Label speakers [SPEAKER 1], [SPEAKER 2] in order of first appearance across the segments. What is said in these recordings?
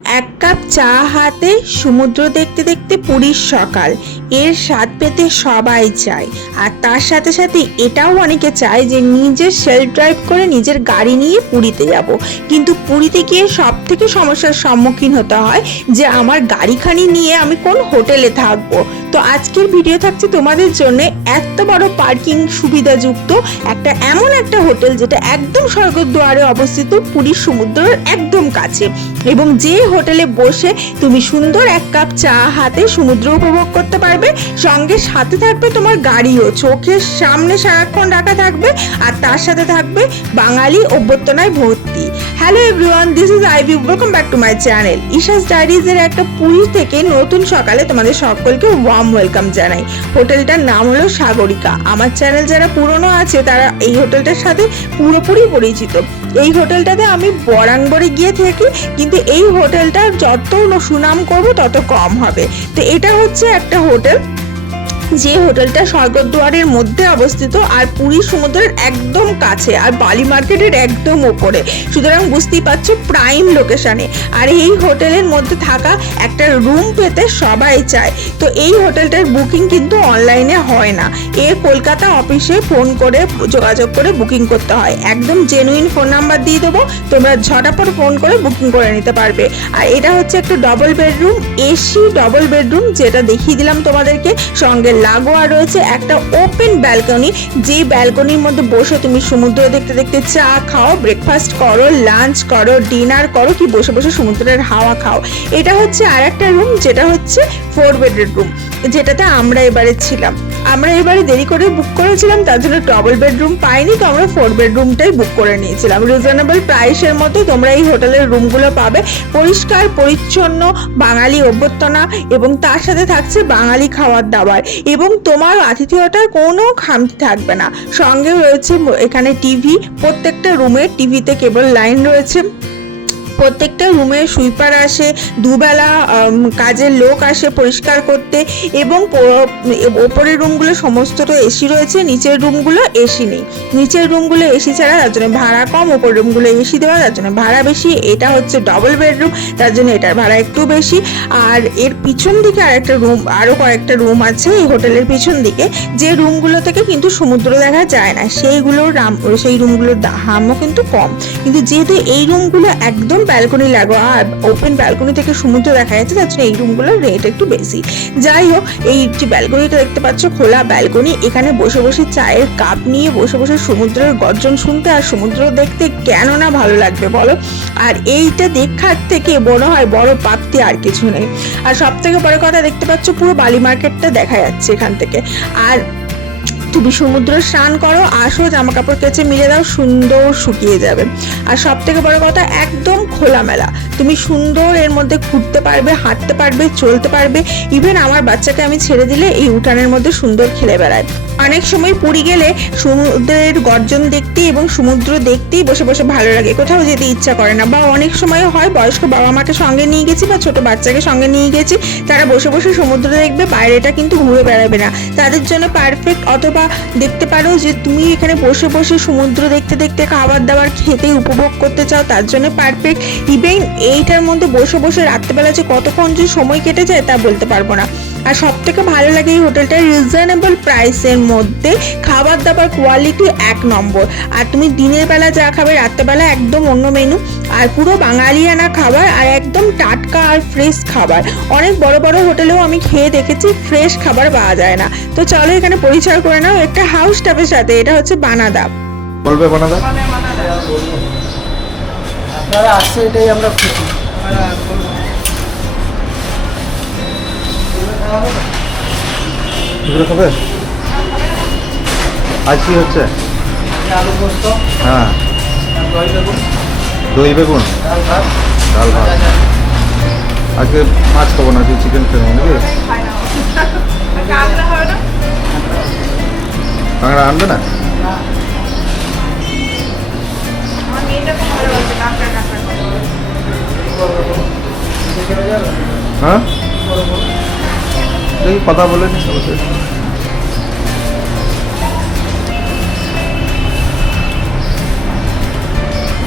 [SPEAKER 1] এক কাপ চা হাতে সমুদ্র দেখতে দেখতে পুরীর সকাল। এর স্বাদ পেতে সবাই চায়। আর তার সাথে সাথে এটাও অনেকে চায় যে নিজের সেলফ ড্রাইভ করে নিজের গাড়ি নিয়ে পুরীতে যাব। কিন্তু পুরীতে গিয়ে সব থেকে সমস্যার সম্মুখীন হতে হয় যে আমার গাড়িখানি নিয়ে আমি কোন হোটেলে থাকব। তো আজকের ভিডিও থাকছে তোমাদের জন্য এত বড় পার্কিং সুবিধাযুক্ত একটা এমন একটা হোটেল যেটা একদম স্বর্গদ্বারে অবস্থিত পুরীর সমুদ্রের একদম কাছে। এবং যে হোটেলে বসে তুমি সুন্দর এক কাপ চা হাতে সমুদ্র উপভোগ করতে পারবে, সঙ্গে সাথে থাকবে তোমার গাড়িও। চোখের সামনে সারাক্ষণ রাখা থাকবে আর তার সাথে থাকবে বাঙালি অভ্যর্থনায় ভর্তি। Hello everyone this is I B welcome back to my channel Isha's diaries এর একটা পুরী থেকে নতুন সকালে তোমাদের সকলকে ওয়ার্ম ওয়েলকাম জানাই। হোটেলটার নাম হলো সাগরিকা। আমার চ্যানেল যারা পুরনো আছে, তারা এই হোটেলটার সাথে পুরোপুরি পরিচিত। এই হোটেলটাতে আমি বরাঙ্গরে গিয়ে থাকি, কিন্তু এই হোটেলটার যত সুনাম করব তত কম হবে। তো এটা হচ্ছে একটা হোটেল। যে হোটেলটা স্বর্গদ্বারের মধ্যে অবস্থিত আর পুরী সমুদ্রের একদম কাছে আর বালি মার্কেটের একদম ওপরে। সুতরাং বুঝতেই পারছ প্রাইম লোকেশানে আর এই হোটেলের মধ্যে থাকা একটা রুম পেতে সবাই চায়। তো এই হোটেলটার বুকিং কিন্তু অনলাইনে হয় না। এ কলকাতা অফিসে ফোন করে যোগাযোগ করে বুকিং করতে হয়। একদম জেনুইন ফোন নাম্বার দিয়ে দেবো, তোমরা ঝটাপট ফোন করে বুকিং করে নিতে পারবে। আর এটা হচ্ছে একটা double bedroom AC double bedroom যেটা দেখিয়ে দিলাম তোমাদেরকে সঙ্গে লাগোয়া রয়েছে একটা ওপেন ব্যালকনি যে ব্যালকনির মধ্যে বসে তুমি সমুদ্র দেখতে দেখতে চা খাও ব্রেকফাস্ট করো লাঞ্চ করো ডিনার করো, কি বসে বসে সমুদ্রের হাওয়া খাও। এটা হচ্ছে আর একটা রুম যেটা হচ্ছে ফোর বেডের রুম যেটাতে আমরা এবারে ছিলাম। আমরা এবারে দেরি করে বুক করেছিলাম, তার জন্য ডবল বেডরুম পাইনি, তো আমরা ফোর বেডরুমটাই বুক করে নিয়েছিলাম। রিজনেবল প্রাইসের মতো তোমরা এই হোটেলের রুমগুলো পাবে। পরিষ্কার, পরিচ্ছন্ন, বাঙালি অভ্যর্থনা এবং তার সাথে থাকছে বাঙালি খাওয়ার দাবার এবং তোমার আতিথেয়তার কোনো খামতি থাকবে না। সঙ্গে রয়েছে এখানে টিভি প্রত্যেকটা রুমে টিভিতে কেবল লাইন রয়েছে। প্রত্যেকটা রুমে সুইপার আসে, দুবেলা কাজের লোক আসে পরিষ্কার করতে এবং ওপরের রুমগুলো সমস্তটা এসি রয়েছে, নিচের রুমগুলো এসি নেই। নিচের রুমগুলো এসি ছাড়া তার জন্য ভাড়া কম ওপর রুমগুলো এসি দেওয়া, তার জন্য ভাড়া বেশি, এটা হচ্ছে ডবল বেডরুম তার জন্য এটার ভাড়া একটু বেশি। আর এর পিছন দিকে আরেকটা রুম আরও কয়েকটা রুম আছে এই হোটেলের পিছন দিকে, যে রুমগুলো থেকে কিন্তু সমুদ্র দেখা যায় না, সেইগুলোর সেই রুমগুলোর দামও কিন্তু কম। কিন্তু যেহেতু এই রুমগুলো একদম ব্যালকনি লাগোয়া আর ওপেন ব্যালকনি থেকে সমুদ্র দেখা যাচ্ছে, তার জন্য এই রুমগুলোর রেট একটু বেশি। যাই হোক, এই যে ব্যালকনিটা দেখতে পাচ্ছ, খোলা ব্যালকনি এখানে বসে বসে চায়ের কাপ নিয়ে বসে বসে সমুদ্রের গর্জন শুনতে আর সমুদ্র দেখতে কেন না ভালো লাগবে বলো? আর এইটা দেখার থেকে বড় হয় বড় প্রাপ্তি আর কিছু নেই। আর সব থেকে বড় কথা দেখতে পাচ্ছ, পুরো বালি মার্কেটটা দেখা যাচ্ছে এখান থেকে। আর তুমি সমুদ্র স্নান করো আসো জামা কাপড় কেচে মিলে দাও, সুন্দর শুকিয়ে যাবে। আর সব থেকে বড় কথা, একদম খোলামেলা। তুমি সুন্দর এর মধ্যে ঘুরতে পারবে, হাঁটতে পারবে, চলতে পারবে। ইভেন আমার বাচ্চাকে আমি ছেড়ে দিলে এই উঠানের মধ্যে সুন্দর খেলে বেড়ায়। অনেক সময় পুরী গেলে সমুদ্রের গর্জন দেখতে এবং সমুদ্র দেখতেই বসে বসে ভালো লাগে। কোথাও যেতে ইচ্ছা করে না বা অনেক সময় হয় বয়স্ক বাবা মাকে সঙ্গে নিয়ে গেছি বা ছোট বাচ্চাকে সঙ্গে নিয়ে গেছি, তারা বসে বসে সমুদ্র দেখবে, বাইরেটা কিন্তু ঘুরে বেড়াবে না। তাদের জন্য পারফেক্ট অথবা দেখতে পারো যে তুমি এখানে বসে বসে সমুদ্র দেখতে দেখতে খাবার দাবার খেতে উপভোগ করতে চাও, তার জন্য পারফেক্ট ইভেন এইটার মধ্যে বসে বসে রাত্রেবেলা যে কতক্ষণ যে সময় কেটে যায় তা বলতে পারব না। আর সব থেকে ভালো লাগে এই হোটেলটা রিজনেবল প্রাইসের মধ্যে খাবার দাবার কোয়ালিটি এক নম্বর। আর তুমি দিনের বেলা যা খাবে রাত্রেবেলা একদম অন্য মেনু আর পুরো বাঙালিয়ানা খাবার আর একদম টাটকা আর ফ্রেশ খাবার। অনেক বড় বড় হোটেলেও আমি খেয়ে দেখেছি ফ্রেশ খাবার পাওয়া যায় না। তো চলো এখানে পরিচয় করে নাও একটা হাউস স্টাফের সাথে এটা হচ্ছে বানাদা।
[SPEAKER 2] বলবে বানাদা?
[SPEAKER 3] আপনারা আসছে এটাই আমরা খুশি।
[SPEAKER 2] দুপুরে খাবে? আজ কি হচ্ছে?
[SPEAKER 3] আলু পোস্ত।
[SPEAKER 2] হ্যাঁ।
[SPEAKER 3] দই বেগুন।
[SPEAKER 2] দই বেগুন?
[SPEAKER 3] ডাল ভাত।
[SPEAKER 2] ডাল ভাত। আজকে মাছ খাব না আজকে চিকেন খেবো নাকি? কাঁকড়া আনবে না? হ্যাঁ? দেখি কথা বলে নি সবাই।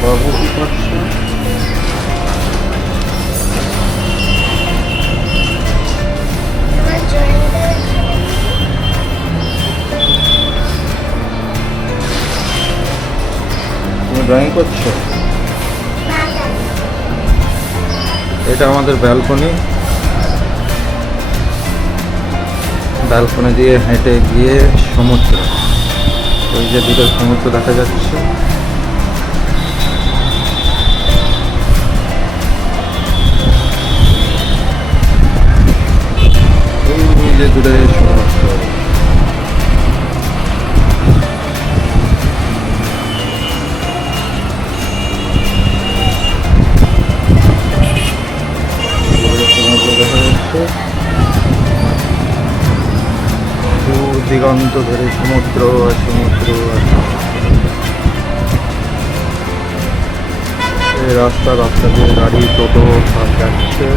[SPEAKER 2] বাবু কি করছে? ড্রয়িং করছ? এটা আমাদের ব্যালকনি ব্যালকনি দিয়ে হেঁটে গিয়ে সমুদ্র। ওই যে দুটো সমুদ্র দেখা যাচ্ছে। এই যে দূরে সমুদ্র। দিগন্ত ধরে সমুদ্র আর সমুদ্র আর রাস্তা রাস্তা দিয়ে গাড়ি টোটো সব যাচ্ছে।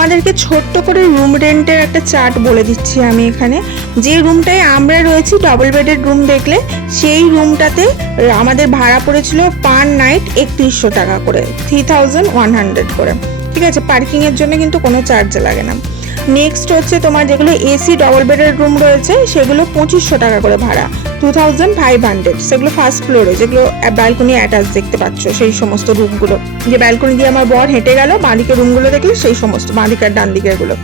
[SPEAKER 1] তোমাদেরকে ছোট্ট করে রুম রেন্টের একটা চার্ট বলে দিচ্ছি আমি এখানে। যে রুমটায় আমরা রয়েছি ডবল বেডের রুম দেখলে, সেই রুমটাতে আমাদের ভাড়া পড়েছিল পার নাইট একত্রিশশো টাকা করে থ্রি থাউজেন্ড ওয়ান হান্ড্রেড করে। ঠিক আছে পার্কিংয়ের জন্য কিন্তু কোনো চার্জ লাগে না। নেক্সট হচ্ছে তোমার যেগুলো এসি ডবল বেডের রুম রয়েছে, সেগুলো পঁচিশশো টাকা করে ভাড়া। টু থাউজেন্ড ফাইভ হান্ড্রেড সেগুলো ফার্স্ট ফ্লোরে যেগুলো ব্যালকনি অ্যাটাচ দেখতে পাচ্ছ, সেই সমস্ত রুমগুলো যে ব্যালকনি দিয়ে আমার বর হেঁটে গেল বাঁদিকে রুমগুলো দেখলে সেই সমস্ত বাঁদিকে আর ডান দিকেরগুলো।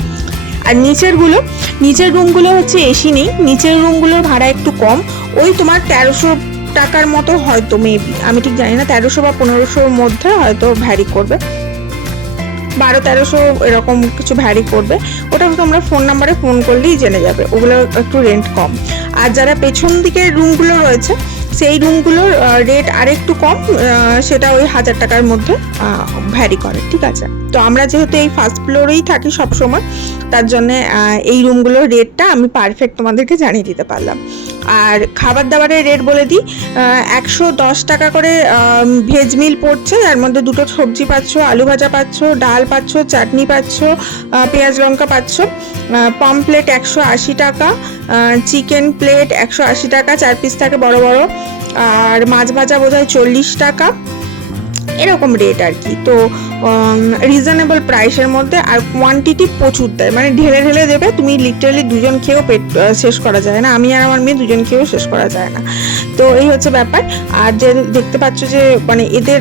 [SPEAKER 1] আর নিচেরগুলো, নিচের রুমগুলো হচ্ছে এসি নেই। নিচের রুমগুলোর ভাড়া একটু কম। ওই তোমার তেরোশো টাকার মতো হয়তো মেবি আমি ঠিক জানি না, তেরোশো বা পনেরোশোর মধ্যে হয়তো ভ্যারি করবে। বারো তেরোশো এরকম কিছু ভ্যারি করবে ওটা তোমরা ফোন নাম্বারে ফোন করলেই জেনে যাবে, ওগুলো একটু রেন্ট কম। আর যারা পেছন দিকের রুমগুলো রয়েছে, সেই রুমগুলোর রেট আরেকটু কম সেটা ওই হাজার টাকার মধ্যে ভ্যারি করে, ঠিক আছে? তো আমরা যেহেতু এই ফার্স্ট ফ্লোরেই থাকি সবসময়, তার জন্যে এই রুমগুলোর রেটটা আমি পারফেক্ট তোমাদেরকে জানিয়ে দিতে পারলাম। আর খাবার দাবারের রেট বলে দিই একশো দশ টাকা করে ভেজ মিল পড়ছে। যার মধ্যে দুটো সবজি পাচ্ছ, আলু ভাজা পাচ্ছ, ডাল পাচ্ছ, চাটনি পাচ্ছ পেঁয়াজ লঙ্কা পাচ্ছ। পমপ্লেট একশো আশি টাকা চিকেন প্লেট একশো আশি টাকা, চার পিস থাকে বড় বড়। আর মাছ ভাজা বোধহয় চল্লিশ টাকা। এরকম রেট আর কি। তো রিজনেবল প্রাইসের মধ্যে আর কোয়ান্টিটি প্রচুর দেয়। মানে ঢেলে ঢেলে দেবে, তুমি লিটারালি দুজন খেয়েও পেট শেষ করা যায় না। আমি আর আমার মেয়ে দুজন খেয়েও শেষ করা যায় না। তো এই হচ্ছে ব্যাপার। আর যে দেখতে পাচ্ছ যে মানে এদের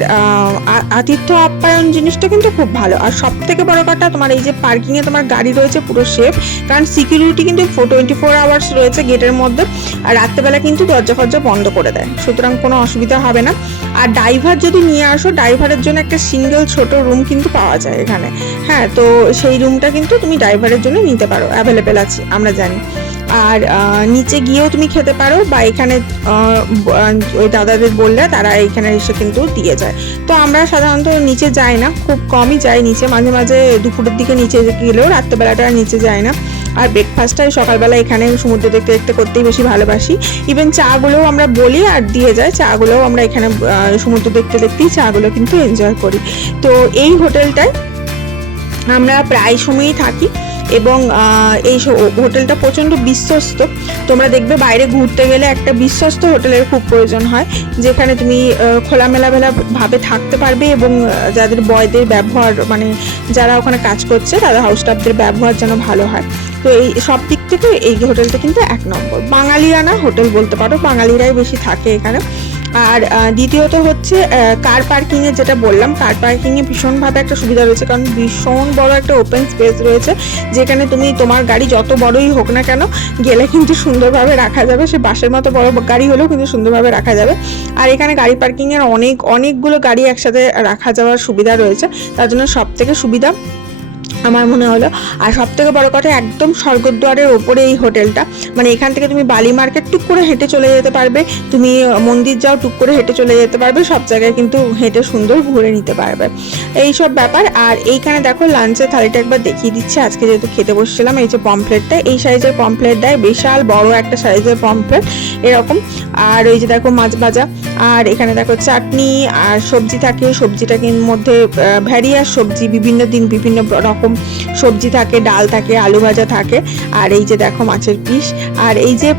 [SPEAKER 1] আতিথ্য আপ্যায়ন জিনিসটা কিন্তু খুব ভালো। আর সব থেকে বড় কথা, তোমার এই যে পার্কিংয়ে তোমার গাড়ি রয়েছে পুরো সেফ কারণ সিকিউরিটি কিন্তু ফোর টোয়েন্টি ফোর আওয়ার্স রয়েছে গেটের মধ্যে, আর রাত্রেবেলা কিন্তু দরজা ফরজা বন্ধ করে দেয়। সুতরাং কোনো অসুবিধা হবে না। আর ড্রাইভার যদি নিয়ে আসো ড্রাইভারের জন্য একটা সিঙ্গেল ছোট রুম কিন্তু পাওয়া যায় এখানে। হ্যাঁ তো সেই রুমটা কিন্তু তুমি ড্রাইভারের জন্য নিতে পারো অ্যাভেলেবেল আছে, আমরা জানি। আর নিচে গিয়েও তুমি খেতে পারো বা এখানে ওই দাদাদের বললে তারা এখানে এসে কিন্তু দিয়ে যায়। তো আমরা সাধারণত নিচে যাই না, খুব কমই যাই নিচে, মাঝে মাঝে দুপুরের দিকে নিচে গেলেও রাত্রেবেলাটা নিচে যায় না। আর ব্রেকফাস্টটাই সকালবেলা এখানে সমুদ্র দেখতে দেখতে করতেই বেশি ভালোবাসি। ইভেন চাগুলোও আমরা বলি আর দিয়ে যায় চাগুলোও আমরা এখানে সমুদ্র দেখতে দেখতেই চাগুলো কিন্তু এনজয় করি। তো এই হোটেলটায় আমরা প্রায় সময়ই থাকি এবং এই হোটেলটা প্রচণ্ড বিশ্বস্ত। তোমরা দেখবে বাইরে ঘুরতে গেলে একটা বিশ্বস্ত হোটেলের খুব প্রয়োজন হয় যেখানে তুমি আহ, খোলামেলা মেলা ভাবে থাকতে পারবে এবং যাদের বয়দের ব্যবহার মানে যারা ওখানে কাজ করছে তাদের হাউস স্টাফদের ব্যবহার যেন ভালো হয়। তো এই সব দিক থেকে এই হোটেলটা কিন্তু এক নম্বর। বাঙালিয়ানা হোটেল বলতে পারো, বাঙালিরাই বেশি থাকে এখানে। আর দ্বিতীয়ত হচ্ছে কার পার্কিংয়ে যেটা বললাম কার পার্কিংয়ে ভীষণভাবে একটা সুবিধা রয়েছে, কারণ ভীষণ বড় একটা ওপেন স্পেস রয়েছে, যেখানে তুমি তোমার গাড়ি যত বড়ই হোক না কেন, গেলে কিন্তু সুন্দরভাবে রাখা যাবে। সে বাসের মতো বড় গাড়ি হলেও কিন্তু সুন্দরভাবে রাখা যাবে। আর এখানে গাড়ি পার্কিংয়ের অনেক, অনেকগুলো গাড়ি একসাথে রাখা যাওয়ার সুবিধা রয়েছে। তার জন্য সব থেকে সুবিধা আমার মনে হলো। আর সব থেকে বড় কথা, একদম স্বর্গদ্বারের ওপরে এই হোটেলটা। মানে এখান থেকে তুমি বালি মার্কেট টুক করে হেঁটে চলে যেতে পারবে। তুমি মন্দির যাও, টুক করে হেঁটে চলে যেতে পারবে। সব জায়গায় কিন্তু হেঁটে সুন্দর ঘুরে নিতে পারবে। এই সব ব্যাপার। আর এইখানে দেখো, লাঞ্চের থালিটা একবার দেখিয়ে দিচ্ছে। আজকে যেহেতু খেতে বসছিলাম, এই যে পমপ্লেটটা এই সাইজের পমপ্লেট দেয়। বিশাল বড় একটা সাইজের পমপ্লেট এরকম। আর ওই যে দেখো, মাছ ভাজা। আর এখানে দেখো, চাটনি আর সবজি থাকে। সবজিটার মধ্যে ভ্যারিয়াস সবজি, বিভিন্ন দিন বিভিন্ন রকম সবজি থাকে, ডাল থাকে, আলু ভাজা থাকে, আর এই যে দেখো মাছের পিস, আর এই যে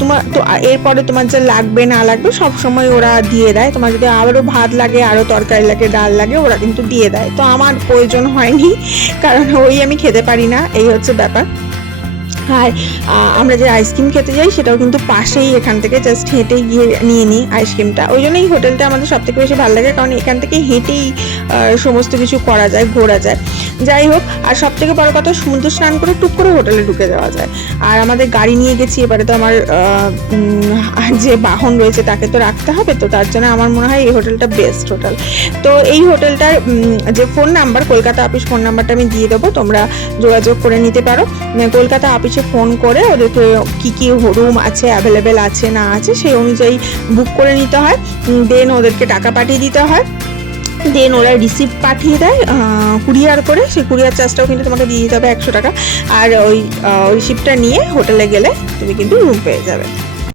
[SPEAKER 1] তোমার, তো এরপরে তোমার যা লাগবে, না লাগবে, সব সময় ওরা দিয়ে দেয়। তোমার যদি আবারও ভাত লাগে, আরও তরকারি লাগে, ডাল লাগে, ওরা কিন্তু দিয়ে দেয়। তো আমার প্রয়োজন হয়নি, কারণ ওই আমি খেতে পারি না, এই হচ্ছে ব্যাপার। আর আমরা যে আইসক্রিম খেতে যাই, সেটাও কিন্তু পাশেই এখান থেকে জাস্ট হেঁটেই গিয়ে নিয়ে নিই আইসক্রিমটা ওই জন্য এই হোটেলটা আমাদের সব থেকে বেশি ভালো লাগে, কারণ এখান থেকে হেঁটেই সমস্ত কিছু করা যায়, ঘোরা যায়। যাই হোক, আর সব থেকে বড় কথা, সমুদ্র স্নান করে টুক করে হোটেলে ঢুকে যাওয়া যায়। আর আমাদের গাড়ি নিয়ে গেছি, এবারে তো আমার যে বাহন রয়েছে, তাকে তো রাখতে হবে, তো তার জন্য আমার মনে হয় এই হোটেলটা বেস্ট হোটেল। তো এই হোটেলটার যে phone number Kolkata office phone নাম্বারটা আমি দিয়ে দেবো, তোমরা যোগাযোগ করে নিতে পারো। কলকাতা অফিসে ফোন করে ওদেরকে কী কী রুম আছে অ্যাভেলেবেল আছে, না আছে, সেই অনুযায়ী বুক করে নিতে হয়। দেন ওদেরকে টাকা পাঠিয়ে দিতে হয়। দেন ওরা রিসিপ্ট পাঠিয়ে দেয় কুরিয়ার করে। সেই কুরিয়ার চার্জটাও কিন্তু তোমাকে দিয়ে দিতে হবে একশো টাকা। আর ওই রিসিপ্টটা নিয়ে হোটেলে গেলে তুমি কিন্তু রুম পেয়ে যাবে।